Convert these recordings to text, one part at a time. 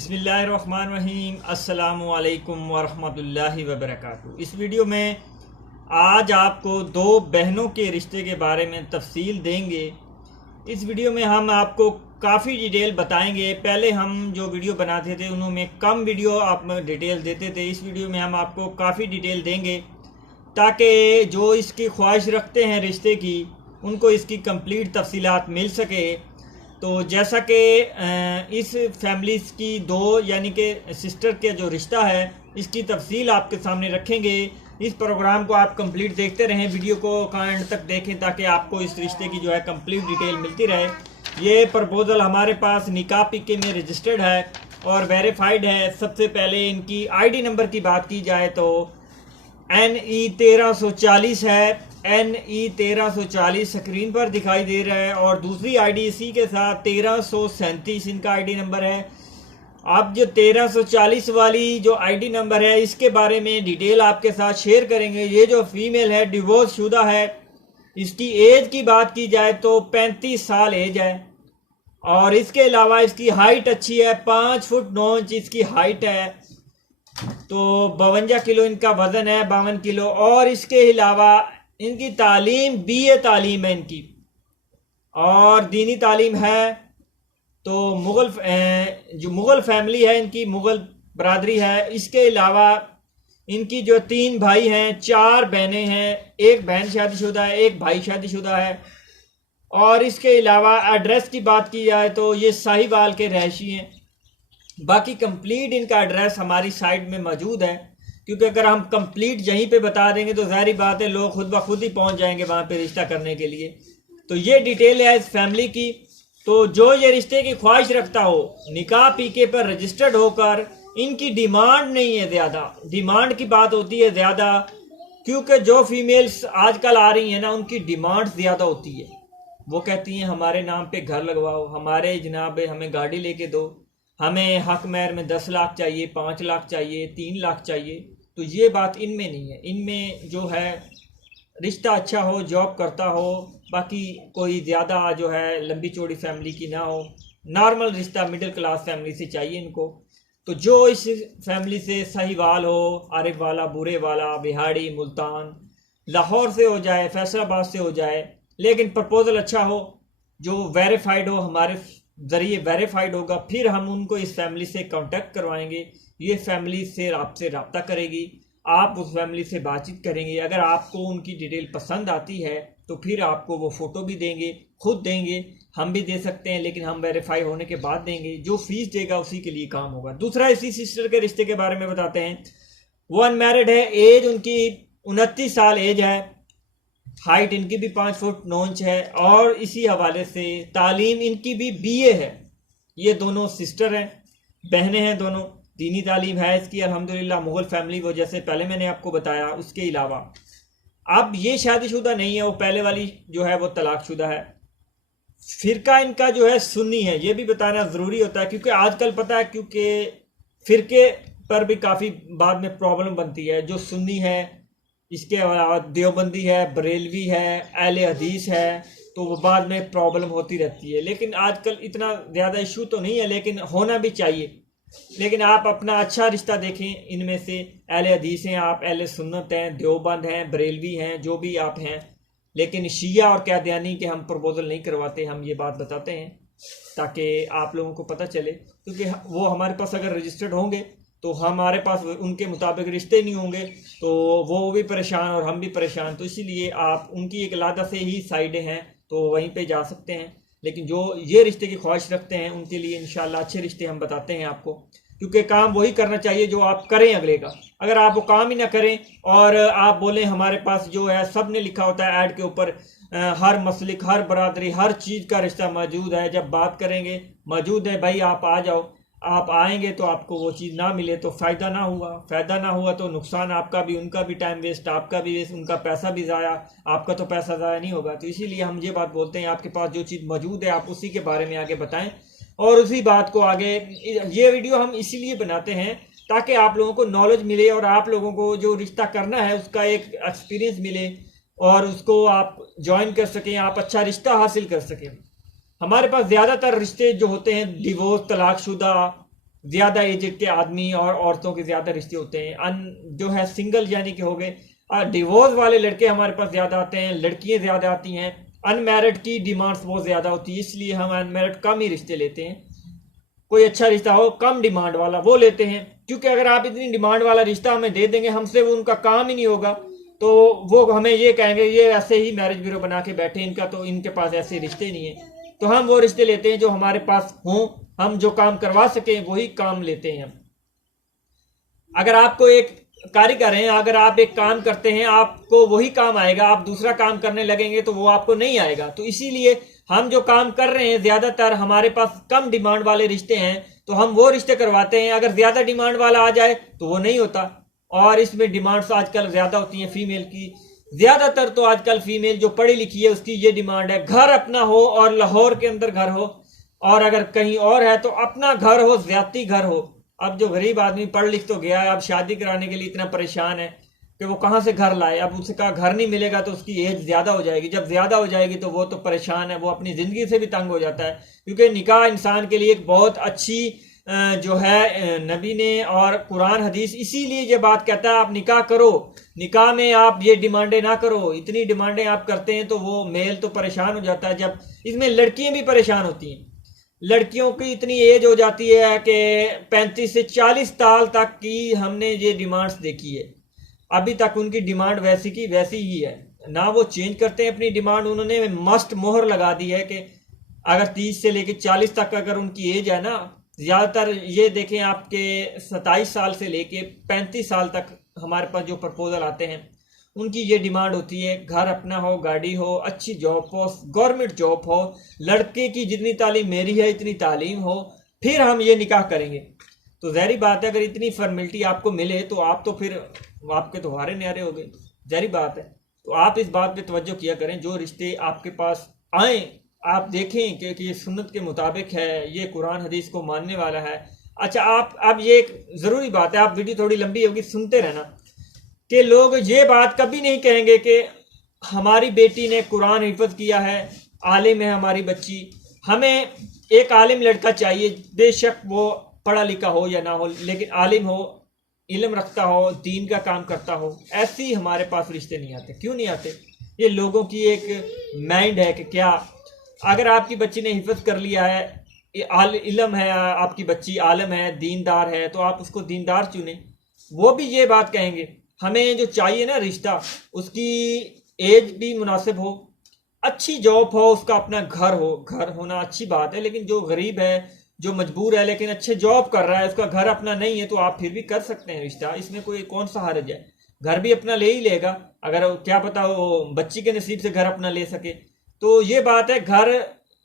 बिस्मिल्लाहिर्रहमानिर्रहीम अस्सलामुअलैकुम वरहमतुल्लाहि वबरकातुहू। इस वीडियो में आज आपको दो बहनों के रिश्ते के बारे में तफसील देंगे। इस वीडियो में हम आपको काफ़ी डिटेल बताएंगे। पहले हम जो वीडियो बनाते थे उनमें कम वीडियो आप डिटेल देते थे। इस वीडियो में हम आपको काफ़ी डिटेल देंगे ताकि जो इसकी ख्वाहिश रखते हैं रिश्ते की उनको इसकी कंप्लीट तफसीलात मिल सके। तो जैसा कि इस फैमिली की दो यानी कि सिस्टर के जो रिश्ता है इसकी तफसील आपके सामने रखेंगे। इस प्रोग्राम को आप कंप्लीट देखते रहें, वीडियो को एंड तक देखें ताकि आपको इस रिश्ते की जो है कंप्लीट डिटेल मिलती रहे। ये प्रपोज़ल हमारे पास निकाह पीके में रजिस्टर्ड है और वेरीफाइड है। सबसे पहले इनकी आईडी नंबर की बात की जाए तो NE 1340 है। NE 1340 स्क्रीन पर दिखाई दे रहा है और दूसरी आईडी इसी के साथ 1337 इनका आईडी नंबर है। अब जो 1340 वाली जो आईडी नंबर है इसके बारे में डिटेल आपके साथ शेयर करेंगे। ये जो फीमेल है डिवोर्स शुदा है। इसकी एज की बात की जाए तो 35 साल एज है और इसके अलावा इसकी हाइट अच्छी है, 5 फुट 9 इंच इसकी हाइट है। तो 52 किलो इनका वज़न है, 52 किलो। और इसके अलावा इनकी तालीम BA तालीम है इनकी और दीनी तालीम है। तो जो मुग़ल फैमिली है इनकी, मुग़ल बरादरी है। इसके अलावा इनकी जो 3 भाई हैं, 4 बहनें हैं, एक बहन शादीशुदा है, एक भाई शादीशुदा है। और इसके अलावा एड्रेस की बात की जाए तो ये साहिवाल के रहायशी हैं। बाकी कंप्लीट इनका एड्रेस हमारी साइट में मौजूद है, क्योंकि अगर हम कंप्लीट यहीं पे बता देंगे तो ज़ाहिर बात है लोग खुद ब खुद ही पहुंच जाएंगे वहाँ पे रिश्ता करने के लिए। तो ये डिटेल है इस फैमिली की। तो जो ये रिश्ते की ख्वाहिश रखता हो निकाह पीके पर रजिस्टर्ड होकर, इनकी डिमांड नहीं है ज़्यादा, डिमांड की बात होती है ज़्यादा, क्योंकि जो फीमेल्स आजकल आ रही हैं ना उनकी डिमांड ज़्यादा होती है। वो कहती हैं हमारे नाम पे घर लगवाओ, हमारे जनाब हमें गाड़ी लेके दो, हमें हक महर में 10 लाख चाहिए, 5 लाख चाहिए, 3 लाख चाहिए। तो ये बात इनमें नहीं है। इनमें जो है रिश्ता अच्छा हो, जॉब करता हो, बाकी कोई ज़्यादा जो है लंबी चौड़ी फैमिली की ना हो, नॉर्मल रिश्ता मिडिल क्लास फैमिली से चाहिए इनको। तो जो इस फैमिली से साहिवाल हो, आरिफ वाला, बुरे वाला, बिहाड़ी, मुल्तान, लाहौर से हो जाए, फैसलाबाद से हो जाए, लेकिन प्रपोज़ल अच्छा हो, जो वेरीफाइड हो, हमारे ज़रिए वेरीफाइड होगा, फिर हम उनको इस फैमिली से कांटेक्ट करवाएंगे। ये फैमिली से आपसे रब्ता करेगी, आप उस फैमिली से बातचीत करेंगे। अगर आपको उनकी डिटेल पसंद आती है तो फिर आपको वो फ़ोटो भी देंगे, खुद देंगे, हम भी दे सकते हैं, लेकिन हम वेरीफाई होने के बाद देंगे। जो फीस देगा उसी के लिए काम होगा। दूसरा, इसी सिस्टर के रिश्ते के बारे में बताते हैं। वो अनमैरिड है, एज उनकी 29 साल एज है, हाइट इनकी भी 5 फुट 9 इंच है और इसी हवाले से तालीम इनकी भी BA है। ये दोनों सिस्टर हैं, बहनें हैं दोनों। दीनी तालीम है इसकी अल्हम्दुलिल्लाह। मुग़ल फैमिली वो जैसे पहले मैंने आपको बताया। उसके अलावा अब ये शादीशुदा नहीं है, वो पहले वाली जो है वो तलाकशुदा है। फ़िरका इनका जो है सुन्नी है, ये भी बताना ज़रूरी होता है क्योंकि आजकल पता है, क्योंकि फ़िरके पर भी काफ़ी बाद में प्रॉब्लम बनती है। जो सुन्नी है, इसके अलावा देवबंदी है, बरेलवी है, अहले हदीस है, तो वो बाद में प्रॉब्लम होती रहती है। लेकिन आजकल इतना ज़्यादा इशू तो नहीं है, लेकिन होना भी चाहिए। लेकिन आप अपना अच्छा रिश्ता देखें। इनमें से अहले हदीस हैं आप, अहले सुन्नत हैं, देवबंद हैं, बरेलवी हैं, जो भी आप हैं। लेकिन शिया और कादियानी के हम प्रपोज़ल नहीं करवाते, हम ये बात बताते हैं ताकि आप लोगों को पता चले, क्योंकि वो हमारे पास अगर रजिस्टर्ड होंगे तो हमारे पास उनके मुताबिक रिश्ते नहीं होंगे तो वो भी परेशान और हम भी परेशान। तो इसीलिए आप उनकी एक लादा से ही साइडें हैं तो वहीं पे जा सकते हैं। लेकिन जो ये रिश्ते की ख्वाहिश रखते हैं उनके लिए इंशाल्लाह अच्छे रिश्ते हम बताते हैं आपको, क्योंकि काम वही करना चाहिए जो आप करें अगले का। अगर आप वो काम ही ना करें और आप बोलें हमारे पास जो है, सब ने लिखा होता है ऐड के ऊपर, हर मसलिक, हर बरादरी, हर चीज़ का रिश्ता मौजूद है। जब बात करेंगे मौजूद है भाई, आप आ जाओ। आप आएंगे तो आपको वो चीज़ ना मिले तो फ़ायदा ना हुआ तो नुकसान आपका भी, उनका भी टाइम वेस्ट, आपका भी वेस्ट, उनका पैसा भी ज़ाया, आपका तो पैसा ज़ाया नहीं होगा। तो इसीलिए हम ये बात बोलते हैं, आपके पास जो चीज़ मौजूद है आप उसी के बारे में आगे बताएं और उसी बात को आगे। ये वीडियो हम इसीलिए बनाते हैं ताकि आप लोगों को नॉलेज मिले और आप लोगों को जो रिश्ता करना है उसका एक एक्सपीरियंस मिले और उसको आप ज्वाइन कर सकें, आप अच्छा रिश्ता हासिल कर सकें। हमारे पास ज़्यादातर रिश्ते जो होते हैं डिवोर्स, तलाकशुदा, ज़्यादा एजेड के आदमी और औरतों के ज़्यादा रिश्ते होते हैं। जो है सिंगल यानी कि हो गए, डिवोर्स वाले लड़के हमारे पास ज़्यादा आते हैं, लड़कियाँ ज़्यादा आती हैं। अनमैरिड की डिमांड्स बहुत ज़्यादा होती है, इसलिए हम अनमैरिड कम ही रिश्ते लेते हैं। कोई अच्छा रिश्ता हो कम डिमांड वाला वो लेते हैं, क्योंकि अगर आप इतनी डिमांड वाला रिश्ता हमें दे देंगे, हमसे वो उनका काम ही नहीं होगा, तो वो हमें ये कहेंगे ये ऐसे ही मैरिज ब्यूरो बना के बैठे, इनका तो इनके पास ऐसे रिश्ते नहीं है। तो हम वो रिश्ते लेते हैं जो हमारे पास हों, हम जो काम करवा सकें वही काम लेते हैं। अगर आपको एक कारीगर हैं, अगर आप एक काम करते हैं आपको वही काम आएगा, आप दूसरा काम करने लगेंगे तो वो आपको नहीं आएगा। तो इसीलिए हम जो काम कर रहे हैं ज़्यादातर हमारे पास कम डिमांड वाले रिश्ते हैं, तो हम वो रिश्ते करवाते हैं। अगर ज़्यादा डिमांड वाला आ जाए तो वो नहीं होता, और इसमें डिमांड्स आजकल ज़्यादा होती हैं फीमेल की। ज़्यादातर तो आजकल फीमेल जो पढ़ी लिखी है उसकी ये डिमांड है, घर अपना हो और लाहौर के अंदर घर हो, और अगर कहीं और है तो अपना घर हो, ज्यादती घर हो। अब जो गरीब आदमी पढ़ लिख तो गया है, अब शादी कराने के लिए इतना परेशान है कि वो कहाँ से घर लाए। अब उसका घर नहीं मिलेगा तो उसकी एज ज़्यादा हो जाएगी, जब ज़्यादा हो जाएगी तो वो तो परेशान है, वो अपनी ज़िंदगी से भी तंग हो जाता है। क्योंकि निकाह इंसान के लिए एक बहुत अच्छी जो है नबी ने और कुरान हदीस इसीलिए ये बात कहता है आप निकाह करो, निकाह में आप ये डिमांडें ना करो। इतनी डिमांडें आप करते हैं तो वो मेल तो परेशान हो जाता है, जब इसमें लड़कियां भी परेशान होती हैं। लड़कियों की इतनी एज हो जाती है कि 35 से 40 साल तक की हमने ये डिमांड्स देखी है, अभी तक उनकी डिमांड वैसी की वैसी ही है, ना वो चेंज करते हैं अपनी डिमांड। उन्होंने मस्ट मोहर लगा दी है कि अगर 30 से लेकर 40 तक अगर उनकी एज है ना, ज़्यादातर ये देखें आपके 27 साल से लेके 35 साल तक हमारे पास जो प्रपोजल आते हैं उनकी ये डिमांड होती है घर अपना हो, गाड़ी हो, अच्छी जॉब हो, गवर्नमेंट जॉब हो, लड़के की जितनी तालीम मेरी है इतनी तालीम हो, फिर हम ये निकाह करेंगे। तो ज़ाहिर बात है अगर इतनी फॉर्मेलिटी आपको मिले तो आप तो फिर आपके तो हारे न्यारे हो गए, ज़ाहिर बात है। तो आप इस बात पे तवज्जो किया करें, जो रिश्ते आपके पास आए आप देखें कि ये सुन्नत के मुताबिक है, ये कुरान हदीस को मानने वाला है। अच्छा आप अब ये एक ज़रूरी बात है, आप वीडियो थोड़ी लंबी होगी सुनते रहना, कि लोग ये बात कभी नहीं कहेंगे कि हमारी बेटी ने कुरान हिफ्ज़ किया है, आलिम है हमारी बच्ची। हमें एक आलिम लड़का चाहिए, बेशक वो पढ़ा लिखा हो या ना हो, लेकिन आलिम हो, इल्म रखता हो, दीन का काम करता हो। ऐसे ही हमारे पास रिश्ते नहीं आते। क्यों नहीं आते? ये लोगों की एक माइंड है कि क्या अगर आपकी बच्ची ने हिफ्ज़ कर लिया है, इल्म है, आपकी बच्ची आलिम है, दीनदार है, तो आप उसको दीनदार चुने। वो भी ये बात कहेंगे हमें जो चाहिए ना रिश्ता, उसकी एज भी मुनासिब हो, अच्छी जॉब हो, उसका अपना घर हो। घर होना अच्छी बात है, लेकिन जो गरीब है, जो मजबूर है लेकिन अच्छे जॉब कर रहा है, उसका घर अपना नहीं है, तो आप फिर भी कर सकते हैं रिश्ता। इसमें कोई कौन सा हर्ज है? घर भी अपना ले ही लेगा, अगर क्या पता वो बच्ची के नसीब से घर अपना ले सके। तो ये बात है, घर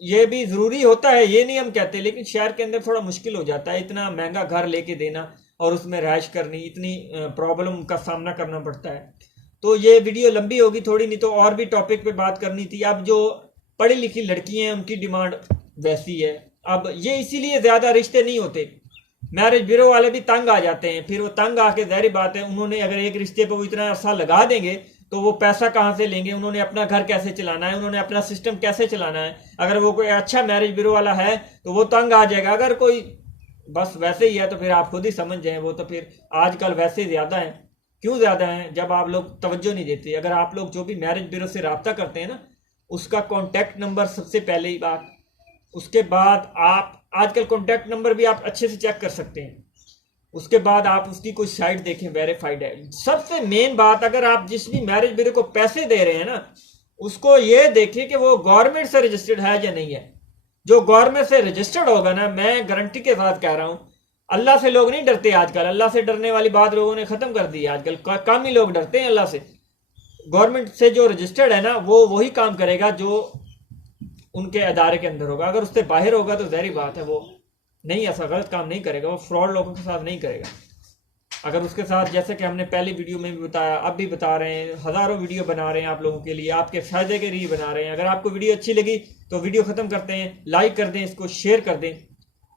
ये भी ज़रूरी होता है, ये नहीं हम कहते, लेकिन शहर के अंदर थोड़ा मुश्किल हो जाता है इतना महंगा घर लेके देना और उसमें रहाइश करनी, इतनी प्रॉब्लम का सामना करना पड़ता है। तो ये वीडियो लंबी होगी थोड़ी, नहीं तो और भी टॉपिक पे बात करनी थी। अब जो पढ़ी लिखी लड़की हैं उनकी डिमांड वैसी है। अब ये इसीलिए ज़्यादा रिश्ते नहीं होते, मैरिज ब्यूरो वाले भी तंग आ जाते हैं। फिर वो तंग आके ज़ाहिर बात है, उन्होंने अगर एक रिश्ते पर वो इतना अरसा लगा देंगे तो वो पैसा कहाँ से लेंगे? उन्होंने अपना घर कैसे चलाना है, उन्होंने अपना सिस्टम कैसे चलाना है? अगर वो कोई अच्छा मैरिज ब्यूरो वाला है तो वो तंग आ जाएगा। अगर कोई बस वैसे ही है तो फिर आप खुद ही समझ जाएं, वो तो फिर आजकल वैसे ज़्यादा हैं। क्यों ज़्यादा हैं? जब आप लोग तवज्जो नहीं देते। अगर आप लोग जो भी मैरिज ब्यूरो से रब्ता करते हैं ना, उसका कॉन्टैक्ट नंबर सबसे पहले ही बात, उसके बाद आप आजकल कॉन्टैक्ट नंबर भी आप अच्छे से चेक कर सकते हैं। उसके बाद आप उसकी कोई साइट देखें, वेरीफाइड है। सबसे मेन बात, अगर आप जिस भी मैरिज ब्यूरो को पैसे दे रहे हैं ना, उसको ये देखें कि वो गवर्नमेंट से रजिस्टर्ड है या नहीं है। जो गवर्नमेंट से रजिस्टर्ड होगा ना, मैं गारंटी के साथ कह रहा हूँ, अल्लाह से लोग नहीं डरते आजकल। अल्लाह से डरने वाली बात लोगों ने ख़त्म कर दी है। आजकल कम ही लोग डरते हैं अल्लाह से। गवर्नमेंट से जो रजिस्टर्ड है ना, वो वही काम करेगा जो उनके अदारे के अंदर होगा। अगर उससे बाहर होगा तो ज़ाहिर बात है वो नहीं, ऐसा गलत काम नहीं करेगा, वो फ्रॉड लोगों के साथ नहीं करेगा। अगर उसके साथ, जैसे कि हमने पहली वीडियो में भी बताया, अब भी बता रहे हैं, हज़ारों वीडियो बना रहे हैं आप लोगों के लिए, आपके फ़ायदे के लिए बना रहे हैं। अगर आपको वीडियो अच्छी लगी तो वीडियो ख़त्म करते हैं, लाइक कर दें, इसको शेयर कर दें,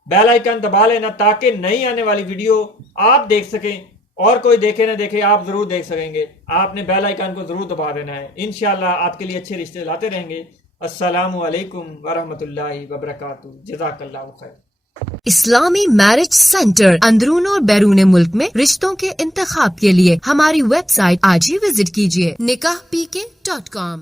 बेल आइकन दबा लेना, ताकि नई आने वाली वीडियो आप देख सकें, और कोई देखे ना देखे आप ज़रूर देख सकेंगे। आपने बेल आइकन को ज़रूर दबा देना है। इंशाअल्लाह आपके लिए अच्छे रिश्ते लाते रहेंगे। अस्सलामु अलैकुम वरहमतुल्लाहि वबरकातुहू। जज़ाकल्लाहु खैर। इस्लामी मैरिज सेंटर अंदरून और बैरून मुल्क में रिश्तों के इंतखाब के लिए हमारी वेबसाइट आज ही विजिट कीजिए nikahpk.com।